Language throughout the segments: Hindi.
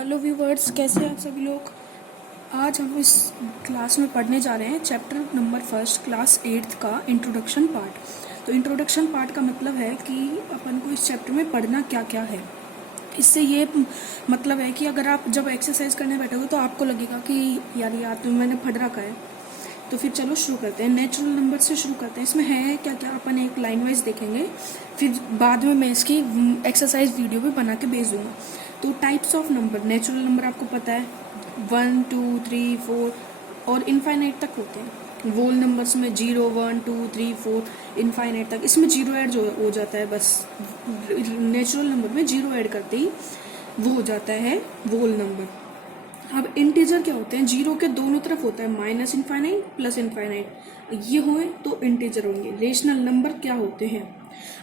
हेलो व्यूवर्स, कैसे हैं आप सभी लोग। आज हम इस क्लास में पढ़ने जा रहे हैं chapter number first class 8th का इंट्रोडक्शन पार्ट। तो इंट्रोडक्शन पार्ट का मतलब है कि अपन को इस चैप्टर में पढ़ना क्या क्या है। इससे ये मतलब है कि अगर आप जब एक्सरसाइज करने बैठोगे तो आपको लगेगा कि यार तो मैंने पढ़ रखा है। तो फिर चलो शुरू करते हैं, नेचुरल नंबर से शुरू करते हैं। इसमें है क्या क्या अपन एक लाइन वाइज देखेंगे, फिर बाद में मैं इसकी एक्सरसाइज वीडियो भी बना के भेज दूँगा। तो types of number, natural number आपको पता है 1 2 3 4 और इनफाइनाइट तक होते हैं। वोल नंबर्स में 0 1 2 3 4 इनफाइनाइट तक, इसमें जीरो ऐड हो जाता है बस। नेचुरल नंबर में जीरो ऐड करते ही वो हो जाता है वोल नंबर। अब इंटीजर क्या होते हैं, जीरो के दोनों तरफ होता है माइनस इनफाइनाइट प्लस इनफाइनाइट, ये होए तो इंटीजर होंगे। रेशनल नंबर क्या होते हैं,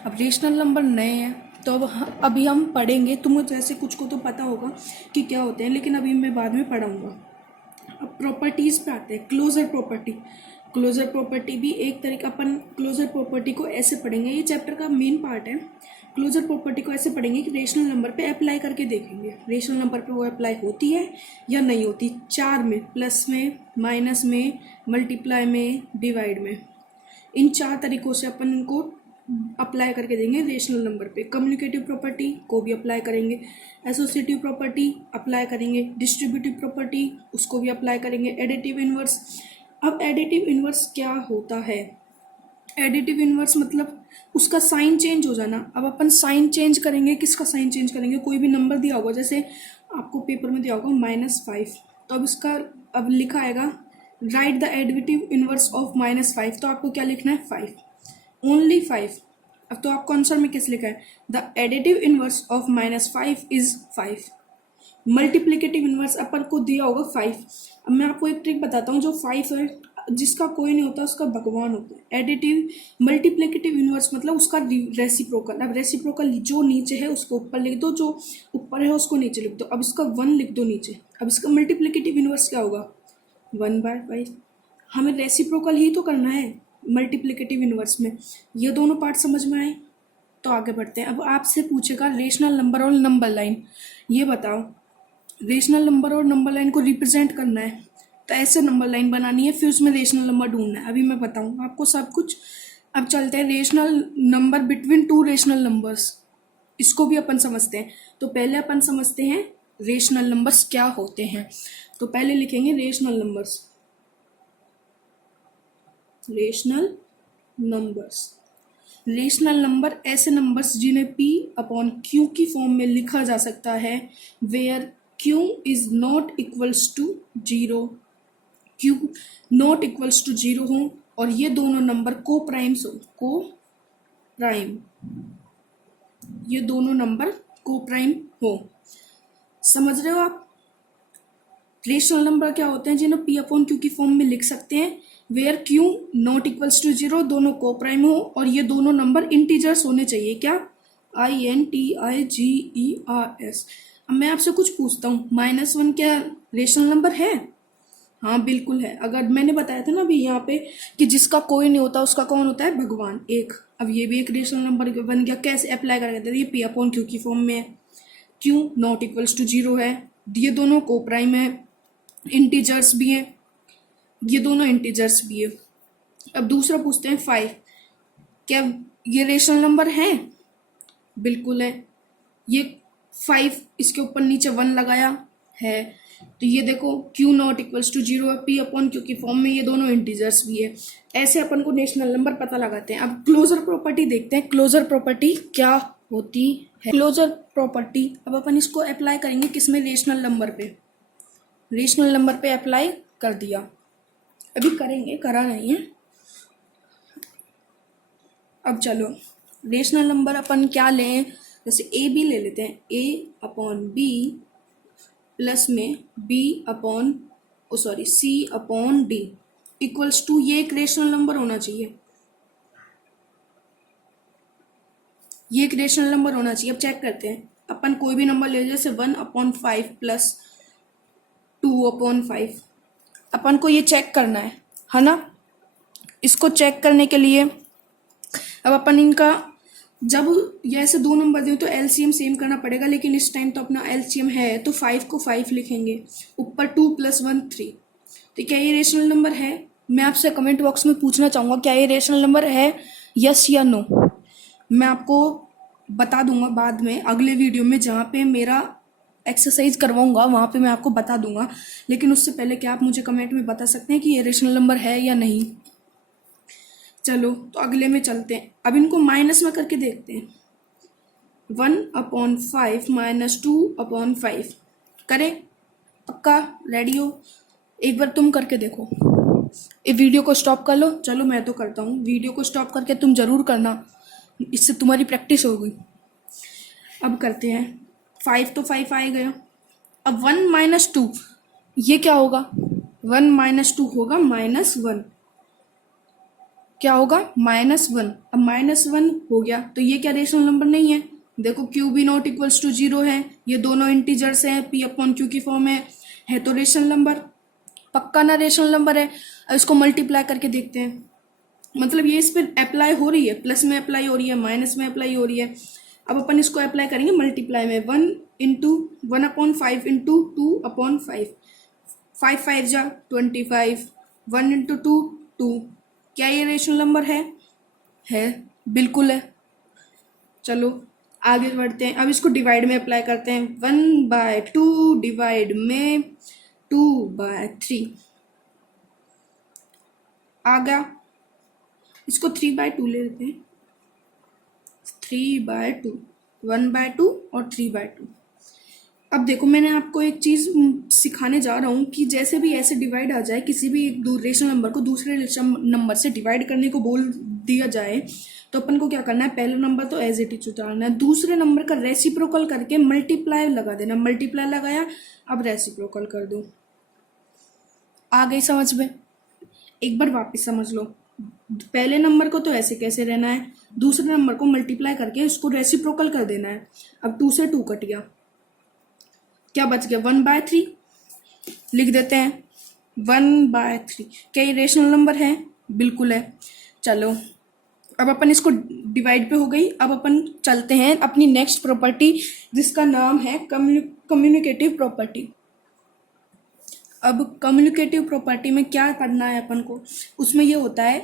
अब रेशनल नंबर नए हैं तो अब अभी हम पढ़ेंगे। तुम जैसे कुछ को तो पता होगा कि क्या होते हैं, लेकिन अभी मैं बाद में पढ़ाऊँगा। अब प्रॉपर्टीज़ पे आते हैं। क्लोजर प्रॉपर्टी, क्लोजर प्रॉपर्टी भी एक तरीका, अपन क्लोजर प्रॉपर्टी को ऐसे पढ़ेंगे, ये चैप्टर का मेन पार्ट है। क्लोजर प्रॉपर्टी को ऐसे पढ़ेंगे कि रेशनल नंबर पे अप्लाई करके देखेंगे रेशनल नंबर पे वो अप्लाई होती है या नहीं होती। चार में, प्लस में, माइनस में, मल्टीप्लाई में, डिवाइड में, इन चार तरीकों से अपन इनको अप्लाई करके देंगे रेशनल नंबर पे। कम्युनिकेटिव प्रॉपर्टी को भी अप्लाई करेंगे, एसोसिएटिव प्रॉपर्टी अप्लाई करेंगे, डिस्ट्रीब्यूटिव प्रॉपर्टी उसको भी अप्लाई करेंगे, एडिटिव इनवर्स। अब एडिटिव इनवर्स क्या होता है, एडिटिव इनवर्स मतलब उसका साइन चेंज हो जाना। अब अपन साइन चेंज करेंगे, किसका साइन चेंज करेंगे, कोई भी नंबर दिया होगा, जैसे आपको पेपर में दिया होगा -5, तो अब इसका अब लिखा आएगा right the additive inverse of -5, तो आपको क्या लिखना है 5, ओनली 5। अब तो आपको आंसर में कैसे लिखा है, the additive inverse of -5 is 5। Multiplicative inverse अपन को दिया होगा 5। अब मैं आपको एक ट्रिक बताता हूँ, जो 5 है जिसका कोई नहीं होता उसका भगवान होता है। एडिटिव मल्टीप्लिकेटिव इनवर्स मतलब उसका रेसिप्रोकल। अब रेसिप्रोकल जो नीचे है उसको ऊपर लिख दो, जो ऊपर है उसको नीचे लिख दो। अब इसका 1 लिख दो नीचे। अब इसका मल्टीप्लिकेटिव इनवर्स क्या होगा 1/5। हमें रेसिप्रोकल ही तो करना है मल्टीप्लिकेटिव इनवर्स में। ये दोनों पार्ट समझ में आए तो आगे बढ़ते हैं। अब आपसे पूछेगा रेशनल नंबर और नंबर लाइन, ये बताओ रेशनल नंबर और नंबर लाइन को रिप्रेजेंट करना है तो ऐसे नंबर लाइन बनानी है, फिर उसमें रेशनल नंबर ढूंढना है। अभी मैं बताऊँ आपको सब कुछ। अब चलते हैं rational number between two rational numbers, इसको भी अपन समझते हैं। तो पहले अपन समझते हैं रेशनल नंबर्स क्या होते हैं। तो पहले लिखेंगे rational numbers, rational numbers. Rational number ऐसे नंबर्स जिन्हें P/Q की फॉर्म में लिखा जा सकता है, where Q is not equals to 0, Q not equals to 0 हो और ये दोनों नंबर को प्राइम्स हो, को प्राइम, ये दोनों नंबर को प्राइम हो। समझ रहे हो आप। रेशनल नंबर क्या होते हैं जिन्हें P/Q की फॉर्म में लिख सकते हैं, where Q not equals to 0, दोनों को प्राइम हो और ये दोनों नंबर इंटीजर्स होने चाहिए। क्या, INTIGERS। अब मैं आपसे कुछ पूछता हूँ, -1 क्या रेशनल नंबर है? हाँ बिल्कुल है। अगर मैंने बताया था ना अभी यहाँ पे कि जिसका कोई नहीं होता उसका कौन होता है, भगवान, एक। अब ये भी एक रेशनल नंबर बन गया। कैसे अप्लाई करके ये P/Q की फॉर्म में है, Q नॉट इक्वल्स टू 0 है, ये दोनों को प्राइम है, इंटीजर्स भी हैं, ये दोनों इंटीजर्स भी है। अब दूसरा पूछते हैं 5, क्या ये रेशनल नंबर है? बिल्कुल है। ये 5, इसके ऊपर नीचे 1 लगाया है, तो ये देखो Q नॉट इक्वल्स टू 0 है, P/Q की फॉर्म में, ये दोनों इंटीजर्स भी है। ऐसे अपन को नेशनल नंबर पता लगाते हैं। अब क्लोजर प्रॉपर्टी देखते हैं, क्लोजर प्रॉपर्टी क्या होती है। क्लोजर प्रॉपर्टी अब अपन इसको अप्लाई करेंगे किसमें, रेशनल नंबर पे। रेशनल नंबर पे अप्लाई कर दिया, अभी करेंगे, करा नहीं है। अब चलो रेशनल नंबर अपन क्या लें, जैसे ए बी ले लेते हैं, A/B प्लस में C/D इक्वल्स टू, ये एक रेशनल नंबर होना चाहिए, ये एक रेशनल नंबर होना चाहिए। अब चेक करते हैं, अपन कोई भी नंबर ले, जैसे 1/5 प्लस 2/5, अपन को ये चेक करना है ना। इसको चेक करने के लिए अब अपन इनका जब ये ऐसे दो नंबर दें तो एलसीएम सेम करना पड़ेगा, लेकिन इस टाइम तो अपना एलसीएम है तो 5 को 5 लिखेंगे, ऊपर 2 + 1 3। तो क्या ये रेशनल नंबर है? मैं आपसे कमेंट बॉक्स में पूछना चाहूँगा क्या ये रेशनल नंबर है, यस या नो। मैं आपको बता दूंगा बाद में अगले वीडियो में, जहाँ पे मेरा एक्सरसाइज करवाऊंगा वहाँ पे मैं आपको बता दूंगा, लेकिन उससे पहले क्या आप मुझे कमेंट में बता सकते हैं कि ये रेशनल नंबर है या नहीं। चलो तो अगले में चलते हैं। अब इनको माइनस में करके देखते हैं। 1/5 - 2/5 करें? पक्का रेडी हो? एक बार तुम करके देखो। ये वीडियो को स्टॉप कर लो। चलो मैं तो करता हूँ, वीडियो को स्टॉप करके तुम जरूर करना, इससे तुम्हारी प्रैक्टिस होगी। अब करते हैं। 5 तो 5 आ गया। अब 1 - 2 ये क्या होगा? 1 - 2 होगा -1। क्या होगा? -1। अब -1 हो गया तो ये क्या रेशनल नंबर नहीं है? देखो Q be not equals to 0 है, ये दोनों इंटीजर्स हैं, P/Q की फॉर्म है तो रेशनल नंबर पक्का ना रेशनल नंबर है। अब इसको मल्टीप्लाई करके देखते हैं, मतलब ये इस पर अप्लाई हो रही है, प्लस में अप्लाई हो रही है, माइनस में अप्लाई हो रही है। अब अपन इसको अप्लाई करेंगे मल्टीप्लाई में। 1/5 × 2/5, 5 5 जा 25, 1 × 2 2। क्या ये रेशनल नंबर है, बिल्कुल है। चलो आगे बढ़ते हैं। अब इसको डिवाइड में अप्लाई करते हैं। 1/2 डिवाइड में 2/3 आ गया। इसको 3/2 ले लेते हैं। 3/2, 1/2 और 3/2। अब देखो मैंने आपको एक चीज सिखाने जा रहा हूँ कि जैसे भी ऐसे डिवाइड आ जाए, किसी भी एक रेशनल नंबर को दूसरे रेशनल नंबर से डिवाइड करने को बोल दिया जाए तो अपन को क्या करना है, पहला नंबर तो एज इट इज उतारना है, दूसरे नंबर का रेसिप्रोकल करके मल्टीप्लाई लगा देना। मल्टीप्लाई लगाया, अब रेसिप्रोकल कर दो। आ गई समझ में? एक बार वापस समझ लो। पहले नंबर को तो ऐसे कैसे रहना है, दूसरे नंबर को मल्टीप्लाई करके उसको रेसिप्रोकल कर देना है। अब 2 से 2 कट गया, क्या बच गया? 1/3 लिख देते हैं। 1/3 क्या ये रेशनल नंबर है? बिल्कुल है। चलो अब अपन इसको डिवाइड पे हो गई। अब अपन चलते हैं अपनी नेक्स्ट प्रॉपर्टी, जिसका नाम है कम्युनिकेटिव प्रॉपर्टी। अब कम्युनिकेटिव प्रॉपर्टी में क्या करना है अपन को, उसमें ये होता है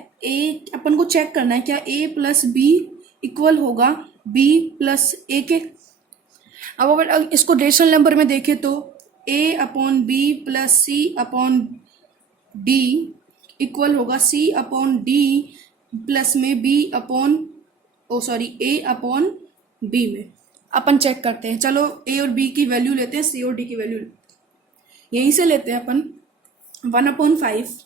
अपन को चेक करना है क्या A + B इक्वल होगा B + A के। अब अगर इसको रेशनल नंबर में देखें तो A/B + C/D इक्वल होगा C/D प्लस में A/B में। अपन चेक करते हैं। चलो A और B की वैल्यू लेते हैं, C और D की वैल्यू यहीं से लेते हैं अपन। 1/5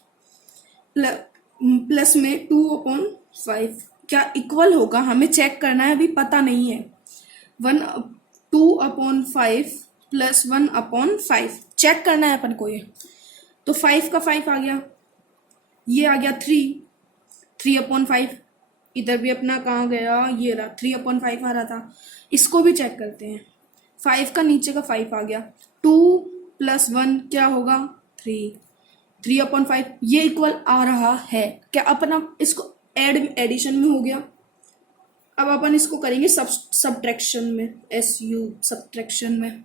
प्लस में 2/5 क्या इक्वल होगा, हमें चेक करना है, अभी पता नहीं है। 2/5 प्लस 1/5 चेक करना है अपन को ये। तो 5 का 5 आ गया, ये आ गया 3/5। इधर भी अपना कहाँ गया, ये रहा 3/5 आ रहा था। इसको भी चेक करते हैं। 5 का नीचे का 5 आ गया। 2 + 1 क्या होगा? 3/5 ये इक्वल आ रहा है क्या? अपना इसको एडिशन में हो गया। अब अपन इसको करेंगे सब्ट्रैक्शन में, सब्ट्रैक्शन में।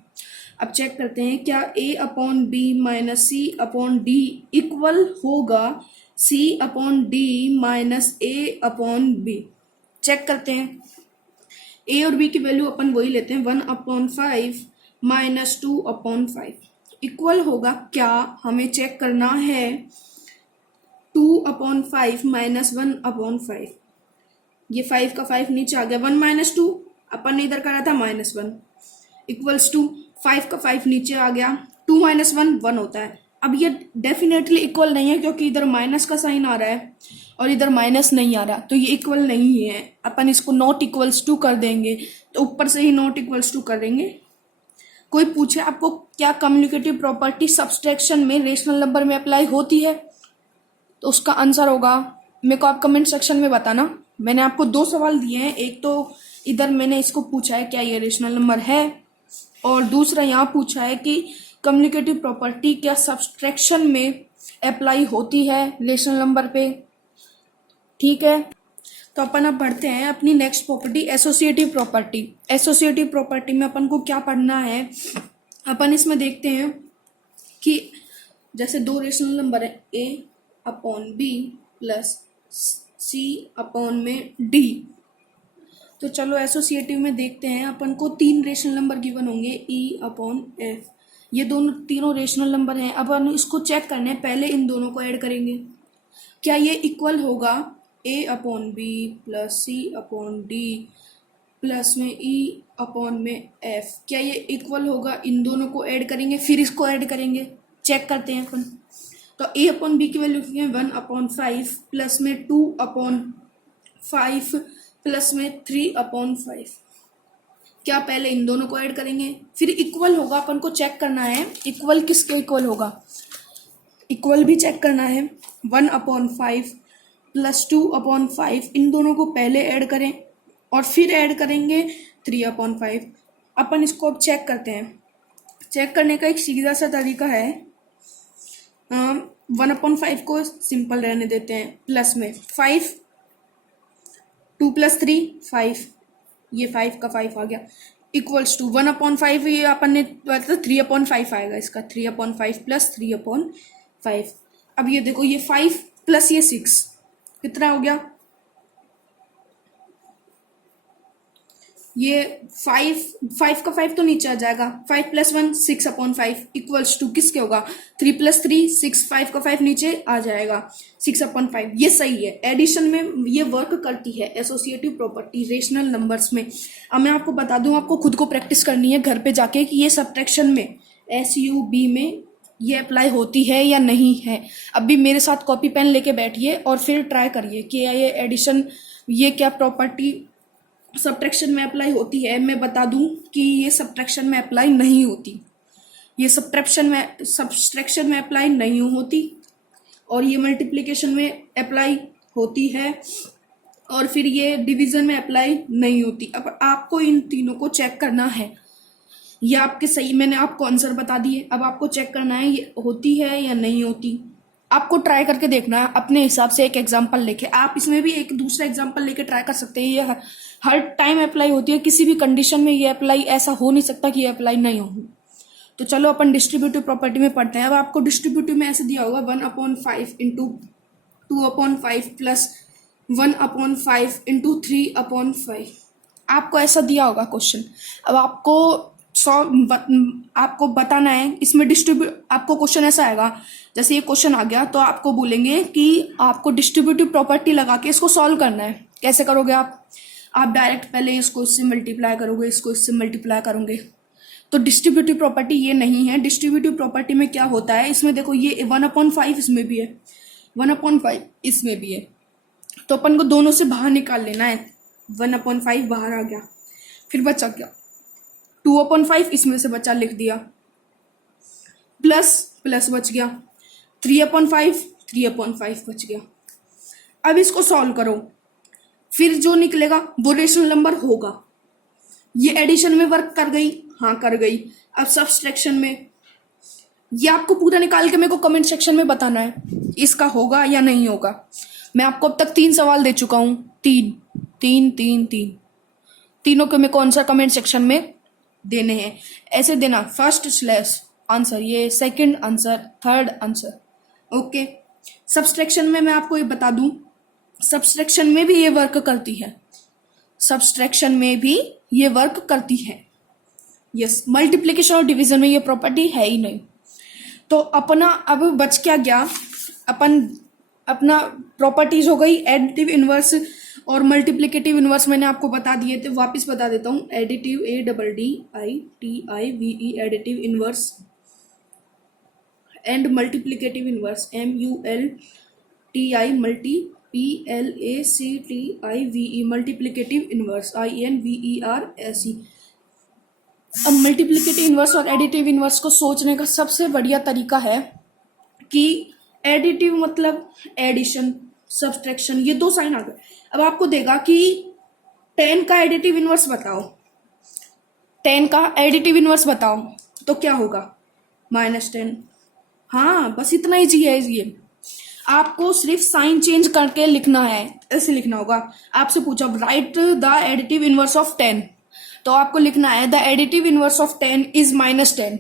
अब चेक करते हैं क्या A/B - C/D इक्वल होगा C/D - A/B। चेक करते हैं। A और B की वैल्यू अपन वही लेते हैं, 1/5 - 2/5 इक्वल होगा क्या, हमें चेक करना है। 2/5 - 1/5, ये 5 का 5 नीचे आ गया। 1 - 2 अपन ने इधर करा था -1 इक्वल्स टू 5 का 5 नीचे आ गया। 2 - 1 1 होता है। अब ये डेफिनेटली इक्वल नहीं है क्योंकि इधर माइनस का साइन आ रहा है और इधर माइनस नहीं आ रहा, तो ये इक्वल नहीं है। अपन इसको नॉट इक्वल्स टू कर देंगे, तो ऊपर से ही नॉट इक्वल्स टू कर देंगे। कोई पूछे आपको क्या कम्युनिकेटिव प्रॉपर्टी सब्सट्रैक्शन में रेशनल नंबर में अप्लाई होती है, तो उसका आंसर होगा, मेरे को आप कमेंट सेक्शन में बताना। मैंने आपको 2 सवाल दिए हैं, एक तो इधर मैंने इसको पूछा है क्या ये रेशनल नंबर है, और दूसरा यहाँ पूछा है कि कम्युनिकेटिव प्रॉपर्टी क्या सब्सट्रैक्शन में अप्लाई होती है रेशनल नंबर पे। ठीक है, तो अपन अब बढ़ते हैं अपनी next property, associative property. Associative property में अपन को क्या पढ़ना है, अपन इसमें देखते हैं कि जैसे दो रेशनल नंबर है a upon b plus c upon में d। तो चलो एसोसिएटिव में देखते हैं, अपन को तीन रेशनल नंबर गिवन होंगे e अपॉन f। ये दोनों तीनों रेशनल नंबर हैं। अब अपन इसको चेक करने हैं, पहले इन दोनों को ऐड करेंगे। क्या ये इक्वल होगा a upon B plus C upon D plus में e अपॉन में f? क्या ये इक्वल होगा? इन दोनों को ऐड करेंगे फिर इसको ऐड करेंगे, चेक करते हैं अपन। तो a अपॉन बी की वैल्यू लिखेंगे 1/5 प्लस में 2/5 प्लस में 3/5। क्या पहले इन दोनों को ऐड करेंगे फिर इक्वल होगा, अपन को चेक करना है इक्वल किसके इक्वल होगा। इक्वल भी चेक करना है, 1/5 प्लस 2/5, इन दोनों को पहले ऐड करें और फिर ऐड करेंगे 3/5। अपन इसको अब चेक करते हैं। चेक करने का एक सीधा सा तरीका है, 1/5 को सिंपल रहने देते हैं, प्लस में 5, 2 + 3 5, ये 5 का 5 आ गया, इक्वल्स टू 1/5, ये अपन ने 3/5 आएगा इसका, 3/5 प्लस 3/5। अब ये देखो, ये 5 प्लस ये 6 कितना हो गया, ये 5 का 5 तो नीचे आ जाएगा, 5 + 1 6/5 इक्वल्स टू किसके होगा, 3 + 3 6, 5 का 5 नीचे आ जाएगा 6/5। ये सही है, एडिशन में ये वर्क करती है एसोसिएटिव प्रॉपर्टी रेशनल नंबर्स में। अब मैं आपको बता दूं, आपको खुद को प्रैक्टिस करनी है घर पे जाके कि ये सब्ट्रैक्शन में SUB में ये अप्लाई होती है या नहीं है। अभी मेरे साथ कॉपी पेन लेके बैठिए और फिर ट्राई करिए कि ये एडिशन, ये क्या प्रॉपर्टी सब्ट्रैक्शन में अप्लाई होती है। मैं बता दूं कि ये सब्ट्रैक्शन में अप्लाई नहीं होती, ये सब्ट्रैक्शन में अप्लाई नहीं होती, और ये मल्टीप्लिकेशन में अप्लाई होती है, और फिर ये डिवीजन में अप्लाई नहीं होती। अब आपको इन तीनों को चेक करना है, ये आपके सही, मैंने आपको आंसर बता दिए, अब आपको चेक करना है ये होती है या नहीं होती। आपको ट्राई करके देखना है अपने हिसाब से, एक एग्जांपल लेके। आप इसमें भी एक दूसरा एग्जांपल लेके ट्राई कर सकते हैं। ये हर टाइम अप्लाई होती है, किसी भी कंडीशन में ये अप्लाई, ऐसा हो नहीं सकता कि ये अप्लाई नहीं हो। तो चलो अपन डिस्ट्रीब्यूटिव प्रॉपर्टी में पढ़ते हैं। अब आपको डिस्ट्रीब्यूटिव में ऐसे दिया होगा 1/5 इंटू 2/5 प्लस 1/5 इंटू 3/5। आपको ऐसा दिया होगा क्वेश्चन। अब आपको बताना है इसमें आपको क्वेश्चन ऐसा आएगा, जैसे ये क्वेश्चन आ गया तो आपको बोलेंगे कि आपको डिस्ट्रीब्यूटिव प्रॉपर्टी लगा के इसको सॉल्व करना है। कैसे करोगे आप डायरेक्ट पहले इसको इससे मल्टीप्लाई करोगे, इसको इससे मल्टीप्लाई करोगे। तो डिस्ट्रीब्यूटिव प्रॉपर्टी ये नहीं है। डिस्ट्रीब्यूटिव प्रॉपर्टी में क्या होता है, इसमें देखो ये 1/5 इसमें भी है, 1/5 इसमें भी है, तो अपन को दोनों से बाहर निकाल लेना है। 1/5 बाहर आ गया, फिर बचा क्या, 2/5 इसमें से बचा, लिख दिया, प्लस बच गया 3/5 बच गया। अब इसको सॉल्व करो, फिर जो निकलेगा वो रेशनल नंबर होगा। ये एडिशन में वर्क कर गई, हाँ कर गई। अब सब्सट्रैक्शन में, ये आपको पूरा निकाल के मेरे को कमेंट सेक्शन में बताना है इसका होगा या नहीं होगा। मैं आपको अब तक 3 सवाल दे चुका हूँ, तीनों के मेरे को आंसर कमेंट सेक्शन में देने हैं। ऐसे देना, फर्स्ट स्लैश आंसर, ये second answer, third answer, okay. Subtraction में मैं आपको ये बता दूं, सब्सट्रैक्शन में भी ये वर्क करती है, सब्सट्रैक्शन में भी ये वर्क करती है। यस, मल्टीप्लिकेशन और डिवीजन में ये प्रॉपर्टी है ही नहीं। तो अपना अब बच क्या गया, अपना प्रॉपर्टीज हो गई एडिटिव इनवर्स और मल्टीप्लिकेटिव इनवर्स मैंने आपको बता दिए थे, वापस बता देता हूँ। Additive ADDITIVE additive inverse and multiplicative inverse MULTI PLACTIVE multiplicative inverse INVERSE। अब मल्टीप्लिकेटिव इनवर्स और एडिटिव इनवर्स को सोचने का सबसे बढ़िया तरीका है कि एडिटिव मतलब एडिशन, सब्सट्रैक्शन, ये 2 साइन आ गए। अब आपको देगा कि 10 का एडिटिव इनवर्स बताओ, 10 का एडिटिव इनवर्स बताओ, तो क्या होगा, -10। हाँ, बस इतना ईजी है ये। आपको सिर्फ साइन चेंज करके लिखना है, ऐसे लिखना होगा। आपसे पूछा right the additive inverse of 10, तो आपको लिखना है the additive inverse of 10 is -10।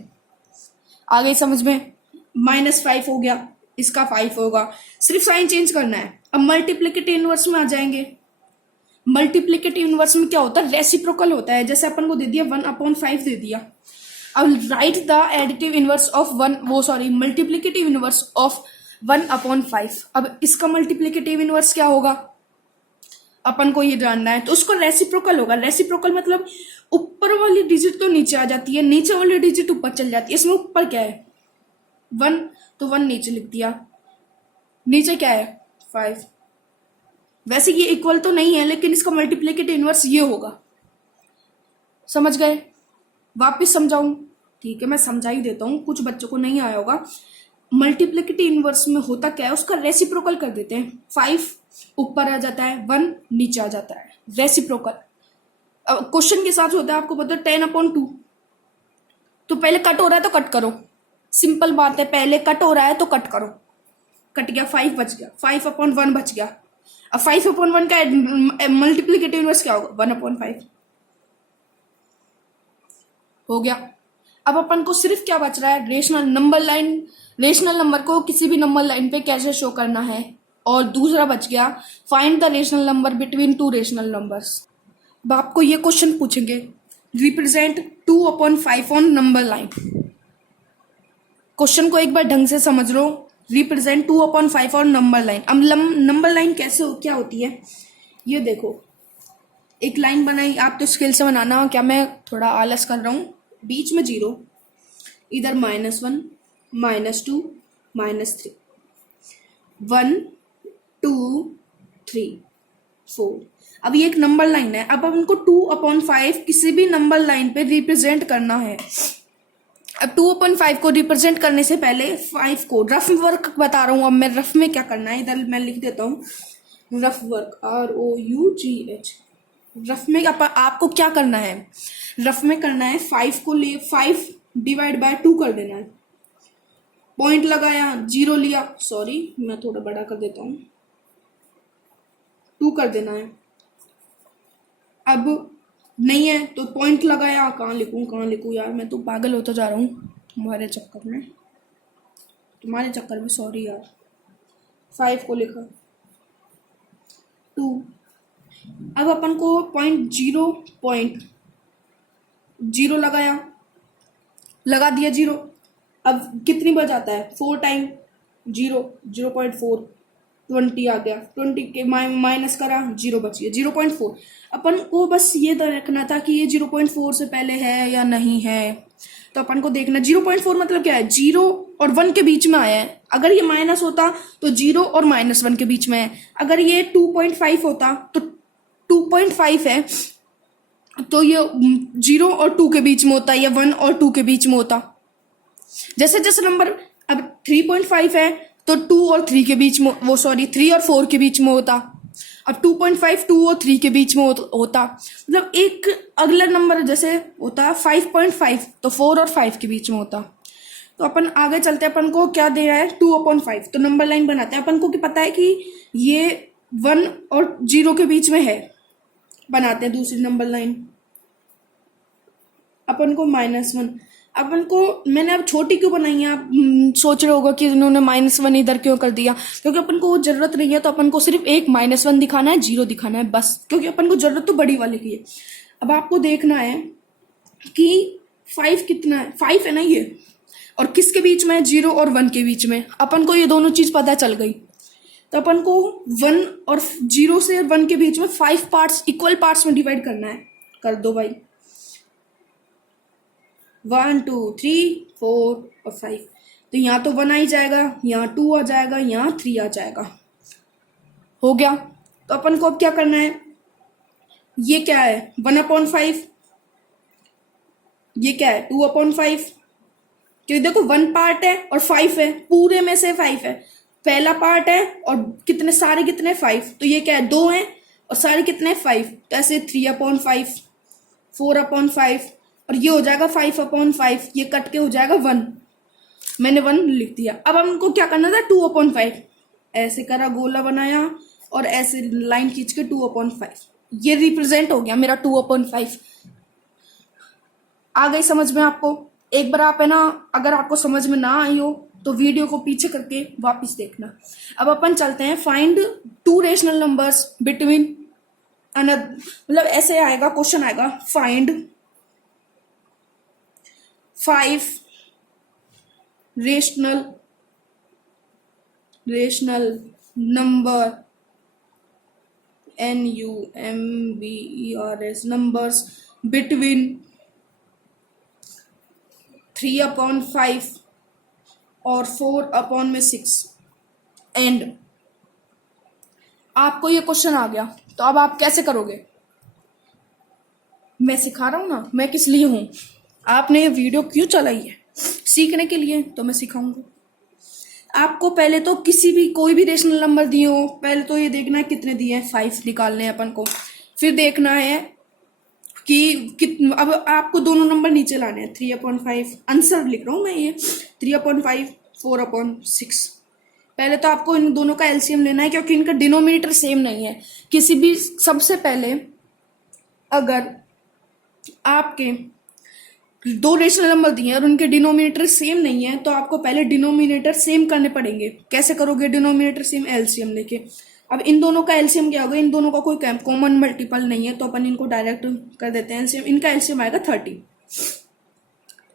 आ गई समझ में? -5 हो गया, इसका 5 होगा, सिर्फ साइन चेंज करना है। अब मल्टीप्लिकेटिव इनवर्स में आ जाएंगे। मल्टीप्लिकेटिव इनवर्स में क्या होता है? रेसिप्रोकल होता है। जैसे अपन को दे दिया 1/5 दे दिया, अब right the additive inverse of multiplicative inverse of 1/5। अब इसका मल्टीप्लिकेटिव इनवर्स क्या होगा अपन को ये जानना है, तो उसको रेसिप्रोकल होगा। रेसिप्रोकल मतलब ऊपर वाली डिजिट तो नीचे आ जाती है, नीचे वाली डिजिट ऊपर चल जाती है। इसमें ऊपर क्या है 1, तो 1 नीचे लिख दिया, नीचे क्या है 5। वैसे ये इक्वल तो नहीं है, लेकिन इसका मल्टीप्लिकेटिव इनवर्स ये होगा। समझ गए? वापस समझाऊं? ठीक है, मैं समझा ही देता हूँ, कुछ बच्चों को नहीं आया होगा। मल्टीप्लिकेटिव इनवर्स में होता क्या है, उसका रेसिप्रोकल कर देते हैं। 5 ऊपर आ जाता है, 1 नीचे आ जाता है, रेसिप्रोकल। क्वेश्चन के साथ होता है, आपको पता है 10/2, तो पहले कट हो रहा है तो कट करो, सिंपल बात है। पहले कट हो रहा है तो कट करो, कट गया, 5 बच गया, 5/1 बच गया। अब 5/1 का मल्टीप्लिकेटिव इनवर्स क्या होगा 1/5 हो गया। अब अपन को सिर्फ क्या बच रहा है, rational number line. Rational number को किसी भी नंबर लाइन पे कैसे शो करना है, और दूसरा बच गया find the rational number between 2 rational numbers. अब आपको ये क्वेश्चन पूछेंगे represent 2/5 on number line. Question को एक बार ढंग से समझ लो, रिप्रेजेंट 2/5 ऑन नंबर लाइन। अब नंबर लाइन कैसे क्या होती है, ये देखो, एक लाइन बनाई, आप तो स्किल से बनाना, क्या मैं थोड़ा आलस कर रहा हूँ। बीच में 0, इधर -1 -2 -3, 1 2 3 4। अब ये एक नंबर लाइन है। अब हमको 2/5 किसी भी नंबर लाइन पे रिप्रेजेंट करना है। अब 2/5 को रिप्रेजेंट करने से पहले 5 को रफ वर्क बता रहा हूँ। अब मैं रफ में क्या करना है, इधर मैं लिख देता हूँ रफ वर्क, ROUGH। रफ में आपको क्या करना है, रफ में करना है 5 को ले 5 डिवाइड बाय 2 कर देना है। पॉइंट लगाया, 0 लिया, सॉरी मैं थोड़ा बड़ा कर देता हूँ, 2 कर देना है। अब नहीं है तो पॉइंट लगाया, कहाँ लिखूं यार, मैं तो पागल होता जा रहा हूँ तुम्हारे चक्कर में सॉरी यार। 5 को लिखा 2। अब अपन को पॉइंट 0 लगा दिया 0। अब कितनी बार जाता है 4 टाइम 0, 0.4, 20 आ गया, 20 के माइनस करा, 0 बच गया, 0.4। अपन को बस ये देखना था कि ये 0.4 से पहले है या नहीं है, तो अपन को देखना 0.4 मतलब क्या है, 0 और 1 के बीच में आया है। अगर ये माइनस होता तो 0 और -1 के बीच में है। अगर ये 2.5 होता तो 2.5 है, तो ये 0 और 2 के बीच में होता, या 1 और 2 के बीच में होता। जैसे जैसे नंबर, अब 3.5 है तो 2 और 3 के बीच में, 3 और 4 के बीच में होता। अब 2.5 2 और 3 के बीच में होता। मतलब एक अगला नंबर जैसे होता है 5.5, तो 4 और 5 के बीच में होता। तो अपन आगे चलते हैं, अपन को क्या दे रहा है 2/5, तो नंबर लाइन बनाते हैं। अपन को क्या पता है कि ये 1 और 0 के बीच में है, बनाते हैं दूसरी नंबर लाइन। अपन को -1, अपन को मैंने अब छोटी क्यों बनाई है, आप सोच रहे होगा कि इन्होंने -1 इधर क्यों कर दिया, क्योंकि अपन को वो जरूरत नहीं है। तो अपन को सिर्फ एक -1 दिखाना है, 0 दिखाना है बस, क्योंकि अपन को जरूरत तो बड़ी वाले की है। अब आपको देखना है कि 5 कितना है, 5 है ना ये, और किसके बीच में है, 0 और 1 के बीच में। अपन को ये दोनों चीज पता चल गई, तो अपन को 1 और 0 से 1 के बीच में 5 पार्ट्स, इक्वल पार्ट्स में डिवाइड करना है। कर दो भाई, 1 2 3 4 और 5। तो यहाँ तो 1 आ ही जाएगा, यहाँ 2 आ जाएगा, यहाँ 3 आ जाएगा। हो गया। तो अपन को अब क्या करना है, ये क्या है 1/5, ये क्या है 2/5, क्योंकि देखो 1 पार्ट है और 5 है, पूरे में से 5 है, पहला पार्ट है और कितने सारे कितने 5, तो ये क्या है 2 है और सारे कितने 5, तो ऐसे 3/5, 4/5, और ये हो जाएगा 5/5, ये कट के हो जाएगा 1, मैंने 1 लिख दिया। अब हमको क्या करना था 2/5, ऐसे करा, गोला बनाया और ऐसे लाइन खींच के 2/5, ये रिप्रेजेंट हो गया मेरा 2/5। आ गई समझ में आपको? एक बार आप है ना, अगर आपको समझ में ना आई हो तो वीडियो को पीछे करके वापस देखना। अब अपन चलते हैं, find two rational numbers between another, मतलब ऐसे आएगा क्वेश्चन, आएगा find 5 rational number NUMBERS numbers between 3/5 और 4/6 एंड। आपको ये क्वेश्चन आ गया तो अब आप कैसे करोगे? मैं सिखा रहा हूं ना, मैं किस लिए हूं? आपने ये वीडियो क्यों चलाई है? सीखने के लिए, तो मैं सिखाऊंगा आपको। पहले तो कोई भी रेशनल नंबर दिए हो, पहले तो ये देखना है कितने दिए हैं, 5 निकालने हैं अपन को। फिर देखना है कि अब आपको दोनों नंबर नीचे लाने हैं, 3/5, आंसर लिख रहा हूं मैं ये, 3/5, 4/6। पहले तो आपको इन दोनों का एलसीएम लेना है, क्योंकि इनका डिनोमिनेटर सेम नहीं है। किसी भी, सबसे पहले अगर आपके दो रेशनल नंबर दिए हैं और उनके डिनोमिनेटर सेम नहीं है, तो आपको पहले डिनोमिनेटर सेम करने पड़ेंगे। कैसे करोगे डिनोमिनेटर सेम? एलसीएम लेके। अब इन दोनों का एलसीएम क्या होगा? इन दोनों का कोई कॉमन मल्टीपल नहीं है, तो अपन इनको डायरेक्ट कर देते हैं एलसीएम। इनका एलसीएम आएगा 30।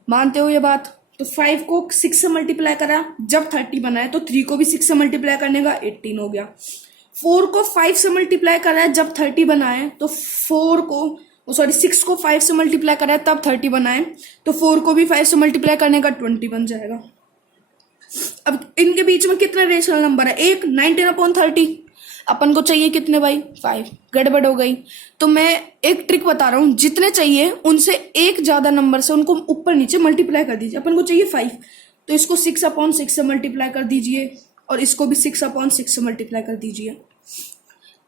मानते हो ये बात? तो 5 को 6 से मल्टीप्लाई करा, जब 30 बनाए, तो 3 को भी 6 से मल्टीप्लाई करने का 18 हो गया। 4 को 5 से मल्टीप्लाई करा है, जब 30 बनाए, तो 6 को 5 से मल्टीप्लाई करा है, तब 30 बनाए, तो 4 को भी 5 से मल्टीप्लाई करने का 20 बन जाएगा। अब इनके बीच में कितने रेशनल नंबर है? एक 19/30। अपन को चाहिए कितने भाई? 5। गड़बड़ हो गई। तो मैं एक ट्रिक बता रहा हूं, जितने चाहिए उनसे एक ज्यादा नंबर से उनको ऊपर नीचे मल्टीप्लाई कर दीजिए। अपन को चाहिए 5, तो इसको 6/6 से मल्टीप्लाई कर दीजिए और इसको भी 6/6 से मल्टीप्लाई कर दीजिए।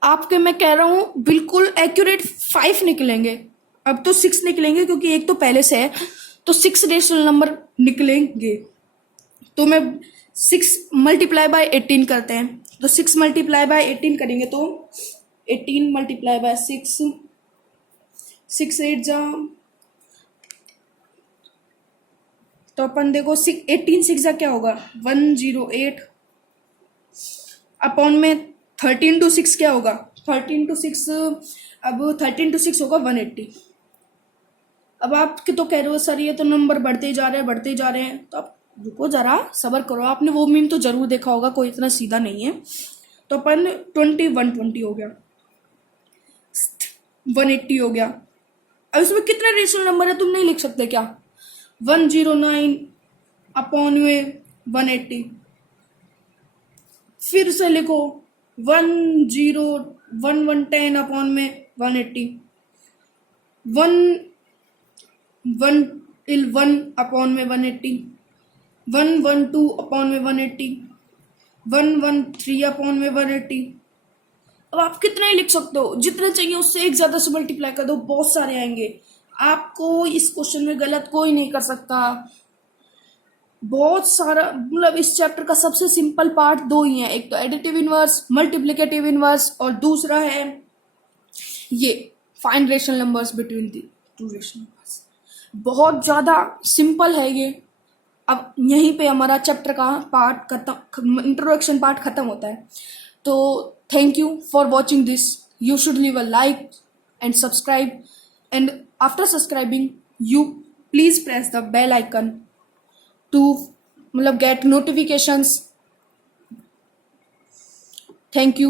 आपके, मैं कह रहा हूं, बिल्कुल एक्यूरेट 5 निकलेंगे। अब तो 6 निकलेंगे, क्योंकि एक तो पहले से है, तो 6 रेशनल नंबर निकलेंगे। तो मैं 6 मल्टीप्लाई बाय 18 करते हैं, तो 6 मल्टीप्लाई बाय 18 करेंगे तो 18 मल्टीप्लाई बाय 6, 6 8 जा, तो अपन देखो 18 6 जा क्या होगा? 108 अपॉन में 13 to 6 क्या होगा? 13 to 6, अब 13 to 6 होगा 180। अब आप तो कह रहे हो सर ये तो नंबर बढ़ते जा रहे हैं, तो आप रुको जरा, सब्र करो। आपने वो मीम तो जरूर देखा होगा, कोई इतना सीधा नहीं है। तो अपन 120 हो गया, 180 हो गया। अब इसमें कितने रेशनल नंबर है तुम नहीं लिख सकते क्या? 109 अपॉन में 180, फिर से लिखो 110 अपॉन में 180, 111 अपॉन में 180, 112 अपॉन में 180, 113 अपॉन में 180। अब आप कितने ही लिख सकते हो, जितने चाहिए उससे एक ज्यादा से मल्टीप्लाई कर दो, बहुत सारे आएंगे। आपको इस क्वेश्चन में गलत कोई नहीं कर सकता। बहुत सारा, मतलब इस चैप्टर का सबसे सिंपल पार्ट 2 ही है, एक तो एडिटिव इनवर्स, मल्टीप्लिकेटिव इनवर्स, और दूसरा है ये find rational numbers between the two rational numbers. बहुत ज्यादा सिंपल है ये। अब यहीं पे हमारा चैप्टर का पार्ट खत्म, इंट्रोडक्शन पार्ट खत्म होता है। तो thank you for watching this. You should leave a like and subscribe, and after subscribing you please press the bell icon to get notifications. Thank you.